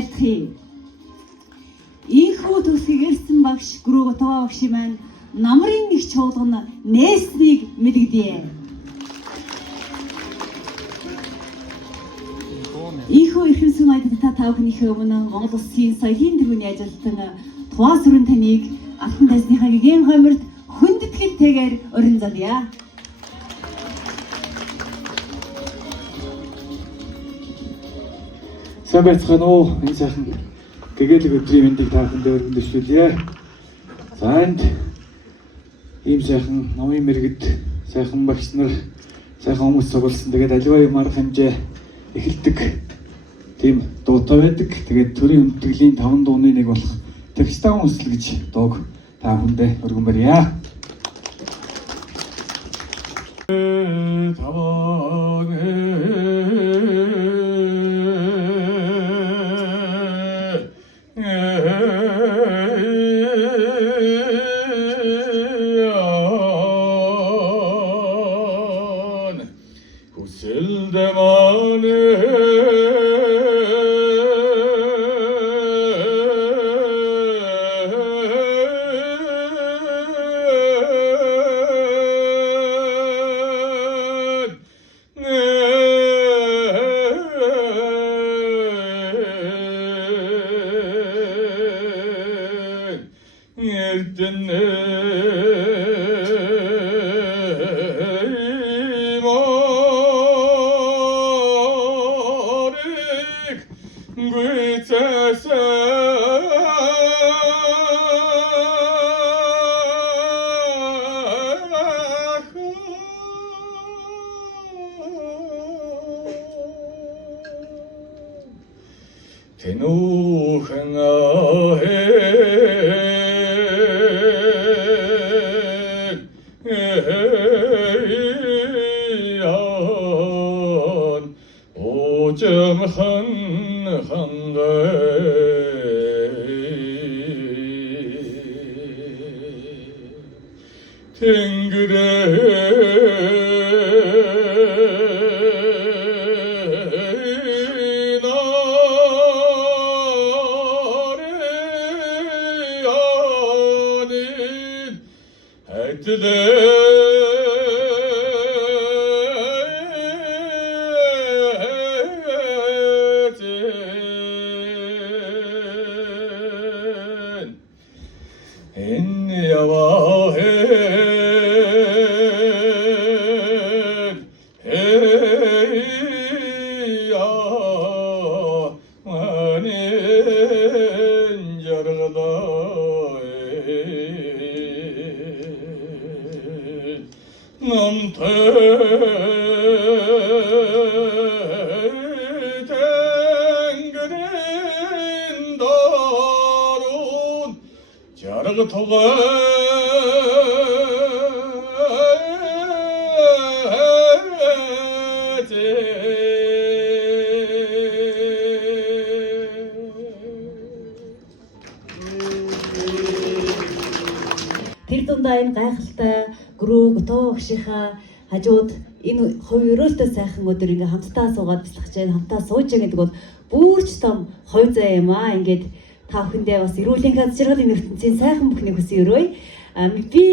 айлтгий. Ийхүү төсгийг элсэн багш гүрүү готоо багш маань намрын нэг чуулган нээснийг мэдгдээ. Ийхүү эрхэм сүмайд та бүхнийхээ өмнө Монгол Улсын соёлын төвийн ажилтан Туваа сүрэн таныг алтан дайсныхаа гэгээн хойморд хүндэтгэлтэйгээр урин залъя. Сайн байцгаана уу? Энэ сайхан гэгээлэг өдрийн мэндийг та бүхэнд өргөмжлүүлье. За энд ийм сайхан номын мэрэгд сайхан багш нар сайхан хүмүүс цугласан. Тэгээд аливаа юм арга хэмжээ эхэлдэг тийм дуутай байдаг. Тэгээд төрийн хүндэтгэлийн 5 дууны нэг болох Textile хүсэл гэж дууг та бүхэндээ өргөмөрье. Тэр дундаа энэ гайхалтай гүрүү готоо багшийнхаа хажууд энэ хувь өрөөлтөө сайхан өдөр ингээ хамтдаа суугаад бяцлах чинь хамтдаа сууж байгаа гэдэг бол бүрч том хувь зай юм аа. Ингээд та бүхэндээ бас эрүүлийн чадварын ертөнцийн сайхан бүхнийг хүсье өрөөе. Би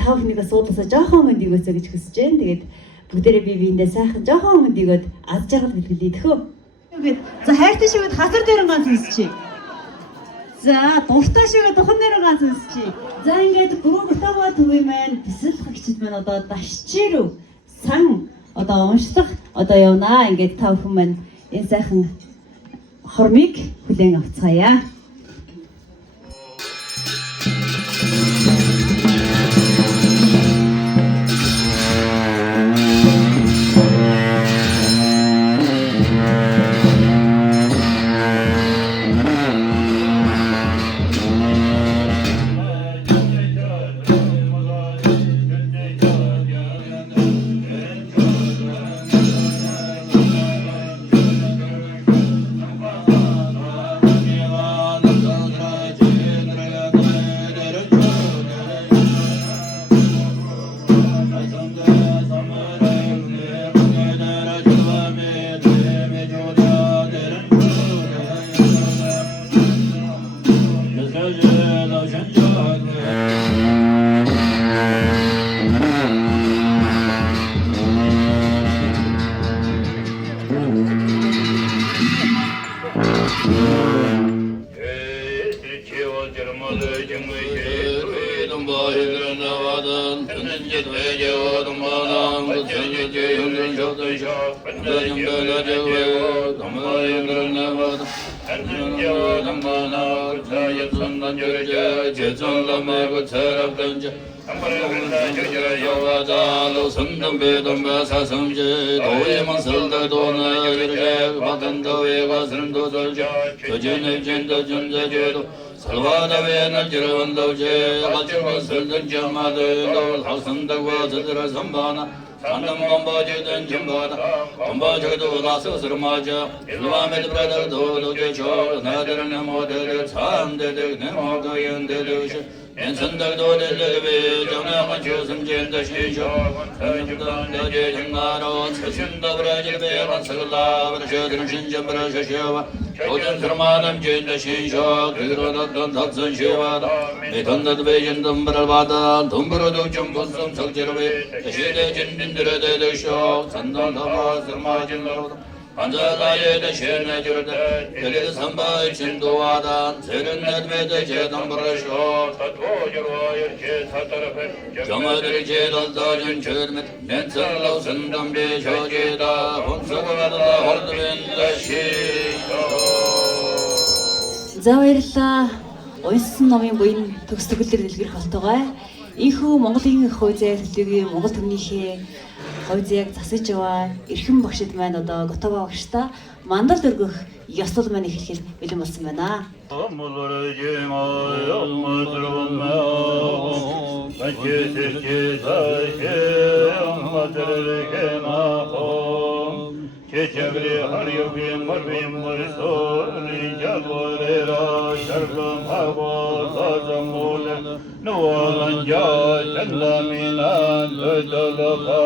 та бүхнийгээ суудласаа жоохон өнд өгөөсэй гэж хүсэж байна. Тэгээд бүгдээрээ биендээ сайхан жоохон өнд өгөөд аз жаргал бэлгэлээ тэхөө. За хайртай шигэд хасар дээр ганц үсчээ. За дуртай шигээ духан дээр ганц үсчээ. За ингээд гүрүү готоогоо төвөө маань бясалх гिचд маань одоо дашчирв сан одоо уншлах одоо явнаа. Ингээд та бүхэн маань энэ сайхан хормыг хүлээн авцгаая. За баярлалаа. Уншсан номын буян төгс төгөлдөр дэлгэрэх болтойгоо. Ийхүү Монголын хувь зай төлөвийн Монгол төмнийхээ хувь зайг засаж яваа эрхэм багшид маань одоо Готова багштай мандал өргөх ёслол маань эхлэхэд бэлэн болсон байна. Keçevri hariyobim marbim morisoli jagorera shargam hava tajamole nualanja janlamina dodoloka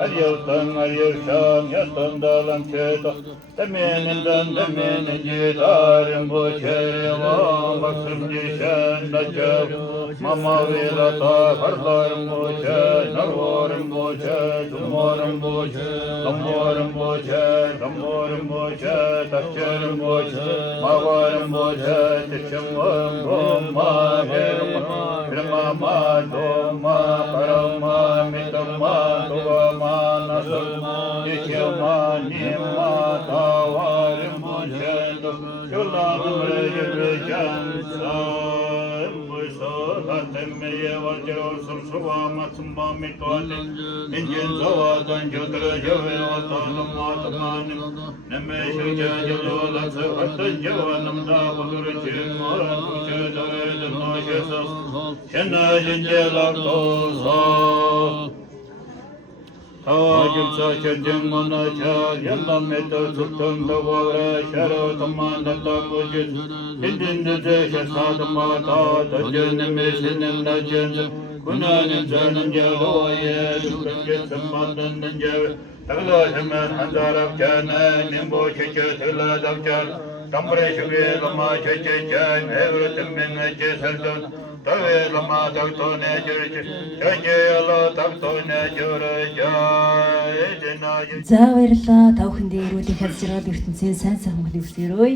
hariyottan hariyoshan yatan dalam cheta temenindan temenin jidarim bocheva maksum jishan najab mama velata hardarim boche narvarim boche dumarim boche lamvarim boche Ramborim boche, Tacherim boche, Mavarim boche, Tichimvam Goma, Hirma Doma, Parama, Mitama, Tuvama, Nasuma, Tichima, Nima, Tavarim boche, Shulam Rejan, Temmeye vajra sursava matsumba mitwale injin zavadan jodra jave vatalum matmanim nemme shujja jalola savattan javanam da pagurche moran uche dare dnoshes chena jinjela tosa Tawajilsa chajjam manacha yallam metta suttam tawara sharo tamandata mujid Hindin dresha sadamata tajjanam mesinam najan Kunanin zanam javoye shukajit sammadandan jave Tagla shaman handarab jana nimbo cheche tila dabjar Tamre shugye lama cheche chan evratim min meche sardon Tawe lama takto ne jirche Chaje yalo takto ne jirche За баярлалаа. Та бүхэндээ эрүүлэн харьцагчрал ертөнцийн сайн сайхан хүлээвчээрөө.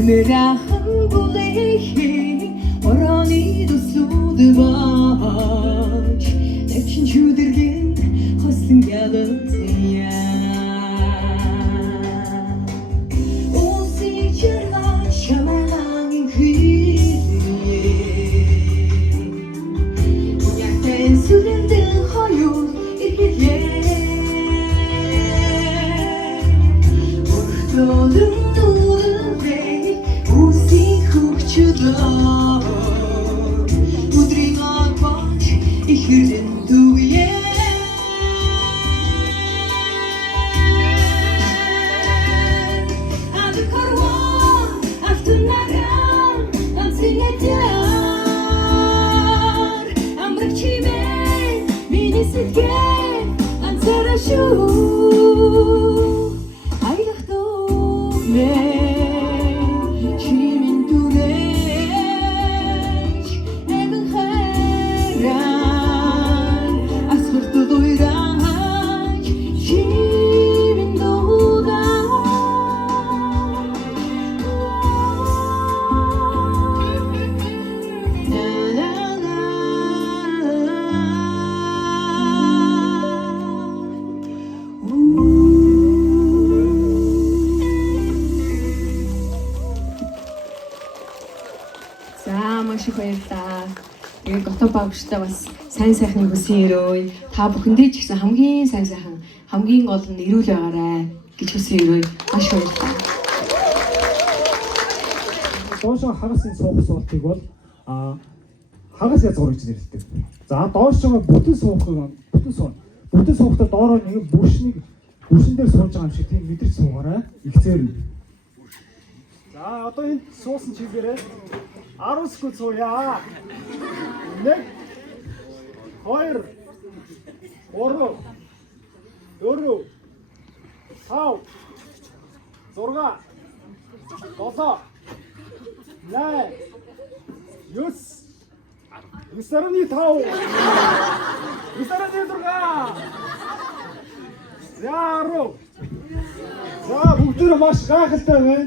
Амираахан бүлэхий орооны тусууд бааж навчин чүдэргэн хослон галатая Улсыг чарга шамалагын хилээ Ятэн сүлэндэн хоёул иргэлээ Өртөлөн нүрэлээ Үсийг хөгчөлөө Өдрийн агбач ихэрлэн түгье Адкарван автонаран Ансинятяр Амрагчимэн Миний сэтгэл Ансарашуу Аялах дүүнэ Чимэн түрэж Эвэн хайран Асфальту дуйрач Чимэн дуудач За маш их баярлалаа. Тэгээд Готоо багштай бас сайн сайхны хүсэн өрөөе. Та бүхэндээ ч гэсэн хамгийн сайн сайхан, хамгийн гол нь эрүүл байгаарай гэж хүсэн өрөөе. Маш баярлалаа. Доошоо хагасын суух суултыг бол хагас язгуур гэж нэрлэдэг. За доошоо бүтэн суухдаа доороо нэг бүршин дээр сууж байгаа юм шиг тийм мэдрэж суугаарай. Ихцээр. За одоо энэ суусан чигээрээ 10 секунд сууя. 1 2 3 4 5 6 7 8 9 9.5 9.6 За бүгдээ маш гайхалтай байна.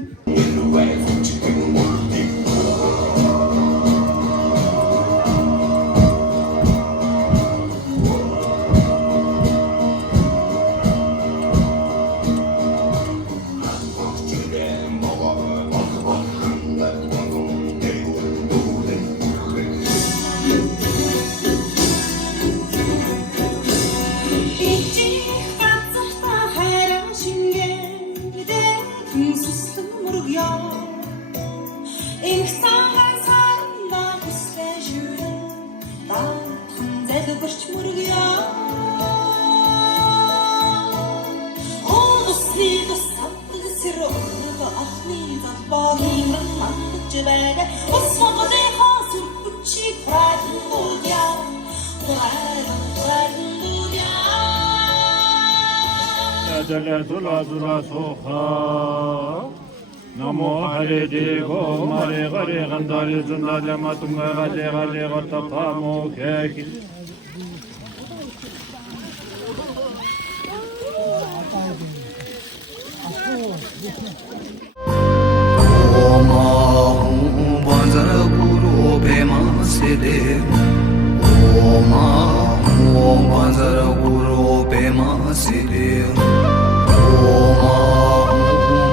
Namo Hare Devo Mare Gare Gandari Zundale Matunga Gale Gale Gatapamo Keki Oma Banzara Guru Bema Sede Oma Banzara Guru Bema Sede Oma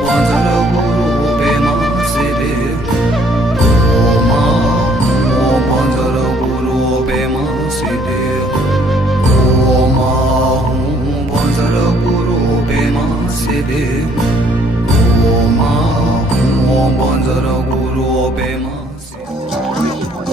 Banzara Guru Bema Sede Oma Banzara Guru Bema Sede Oma Banzara Guru Bema Sede Oma Banzara Guru Bema Sede